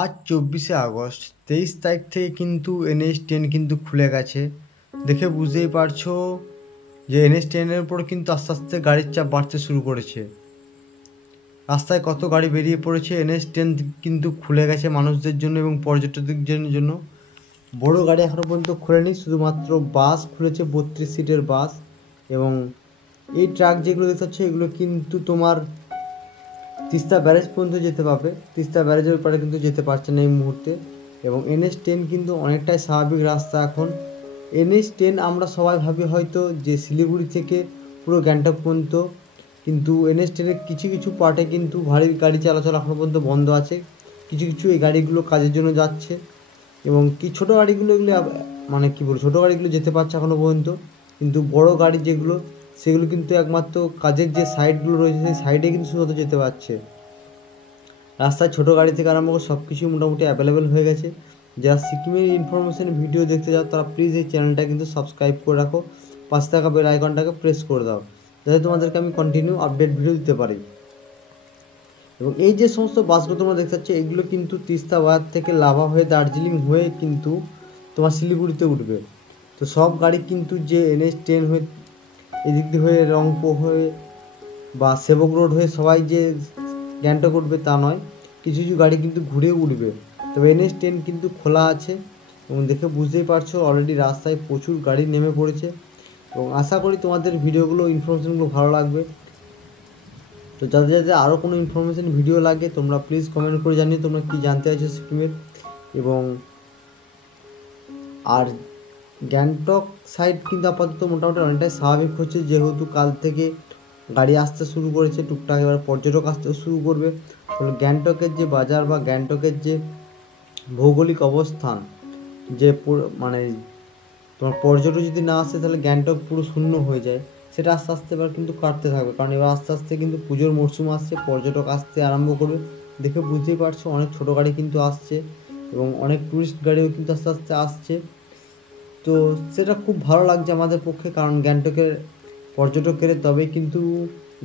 আজ 24শে আগস্ট 23 তারিখ থেকে কিন্তু NH10 কিন্তু খুলে গেছে। দেখে বুঝতেই পারছো যে NH10-এর উপর কিন্তু আস্তে আস্তে গাড়ির চাপ বাড়তে শুরু করেছে। রাস্তায় কত গাড়ি বেরিয়ে পড়েছে। NH10 কিন্তু খুলে গেছে মানুষদের জন্য এবং পর্যটকদের জন্য। বড় গাড়ি এখনও পর্যন্ত খোলেনি, শুধুমাত্র বাস খুলেছে, 32 সিটের বাস। এবং এই ট্রাক যেগুলো দেখতে পাচ্ছ এগুলো কিন্তু তোমার তিস্তা ব্যারেজ পর্যন্ত যেতে পারবে। তিস্তা ব্যারেজের উপরে কিন্তু যেতে পারছে না এই মুহূর্তে। এবং NH10 কিন্তু অনেকটাই স্বাভাবিক রাস্তা এখন। NH10 আমরা সবাই ভাবি হয়তো যে শিলিগুড়ি থেকে পুরো গ্যাংটক পর্যন্ত, কিন্তু NH10-এর কিছু কিছু পার্টে কিন্তু ভারী গাড়ি চলাচল এখনও পর্যন্ত বন্ধ আছে। কিছু কিছু এই গাড়িগুলো কাজের জন্য যাচ্ছে এবং কি ছোটো গাড়িগুলো এগুলো মানে কী বলবো, ছোটো গাড়িগুলো যেতে পারছে এখনও পর্যন্ত, কিন্তু বড় গাড়ি যেগুলো সেগুলো কিন্তু একমাত্র কাজের যে সাইডগুলো রয়েছে সেই সাইডে কিন্তু শুধু যেতে পারছে। রাস্তায় ছোটো গাড়ি থেকে আরম্ভ করে সব কিছুই মোটামুটি অ্যাভেলেবেল হয়ে গেছে। যারা সিকিমের ইনফরমেশন ভিডিও দেখতে যাও তারা প্লিজ এই চ্যানেলটা কিন্তু সাবস্ক্রাইব করে রাখো, পাশে থাকা বেল আইকনটাকে প্রেস করে দাও যাতে তোমাদেরকে আমি কন্টিনিউ আপডেট ভিডিও দিতে পারি। এবং এই যে সমস্ত বাসগুলো তোমরা দেখতে পাচ্ছ এগুলো কিন্তু তিস্তা বাজার থেকে লাভা হয়ে দার্জিলিং হয়ে কিন্তু তোমার শিলিগুড়িতে উঠবে। তো সব গাড়ি কিন্তু যে NH10 হয়ে এদিক দিয়ে হয়ে রংপো হয়ে বা সেবক রোড হয়ে সবাই যে গ্যাংটক উঠবে তা নয়, কিছু কিছু গাড়ি কিন্তু ঘুরেও উঠবে। তবে NH10 কিন্তু খোলা আছে এবং দেখে বুঝতেই পারছো অলরেডি রাস্তায় প্রচুর গাড়ি নেমে পড়েছে। এবং আশা করি তোমাদের ভিডিওগুলো ইনফরমেশনগুলো ভালো লাগবে। তো যাদের যাদের আরও কোনো ইনফরমেশন ভিডিও লাগে তোমরা প্লিজ কমেন্ট করে জানিয়ে তোমরা কী জানতে চাইছো সিকিমের। এবং আর গ্যাংটক সাইড কিন্তু আপাতত মোটামুটি অনেকটাই স্বাভাবিক হচ্ছে, যেহেতু কাল থেকে গাড়ি আসতে শুরু করেছে টুকটাক, এবার পর্যটক আসতে শুরু করবে। ফলে গ্যাংটকের যে বাজার বা গ্যাংটকের যে ভৌগোলিক অবস্থান, যে মানে তোমার পর্যটক যদি না আসে তাহলে গ্যাংটক পুরো শূন্য হয়ে যায়, সেটা আস্তে আস্তে এবার কিন্তু কাটতে থাকবে। কারণ এবার আস্তে আস্তে কিন্তু পুজোর মরশুম আসছে, পর্যটক আসতে আরম্ভ করবে। দেখে বুঝতেই পারছো অনেক ছোটো গাড়ি কিন্তু আসছে এবং অনেক ট্যুরিস্ট গাড়িও কিন্তু আস্তে আস্তে আসছে। তো সেটা খুব ভালো লাগছে আমাদের পক্ষে, কারণ গ্যাংটকের পর্যটকের তবেই কিন্তু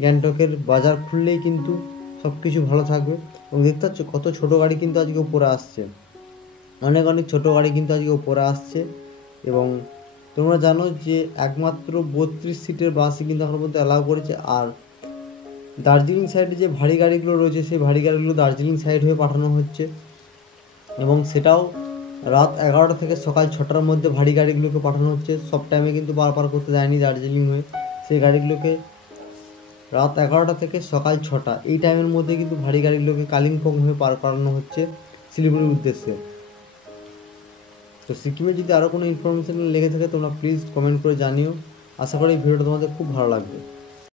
গ্যাংটকের বাজার খুললেই কিন্তু সব কিছু ভালো থাকবে। এবং দেখতে পাচ্ছ কত ছোটো গাড়ি কিন্তু আজকে উপরে আসছে, অনেক অনেক ছোটো গাড়ি কিন্তু আজকে উপরে আসছে। এবং তোমরা জানো যে একমাত্র 32 সিটের বাসই কিন্তু এখনো পর্যন্ত অ্যালাউ করেছে। আর দার্জিলিং সাইডে যে ভারী গাড়িগুলো রয়েছে সেই ভারী গাড়িগুলো দার্জিলিং সাইড হয়ে পাঠানো হচ্ছে এবং সেটাও রাত 11টা থেকে সকাল 6টার মধ্যে ভারী গাড়িগুলোকে পাঠানো হচ্ছে। সব টাইমে কিন্তু পার করতে দেয়নি দার্জিলিং হয়ে, সেই গাড়িগুলোকে রাত 11টা থেকে সকাল 6টা এই টাইমের মধ্যে কিন্তু ভারী গাড়িগুলোকে কালিম্পং হয়ে পার করানো হচ্ছে শিলিগুড়ির উদ্দেশ্যে। তো সিকিমে যদি আরও কোনো ইনফরমেশান লেগে থাকে তোমরা প্লিজ কমেন্ট করে জানিও। আশা করি এই ভিডিওটা তোমাদের খুব ভালো লাগবে।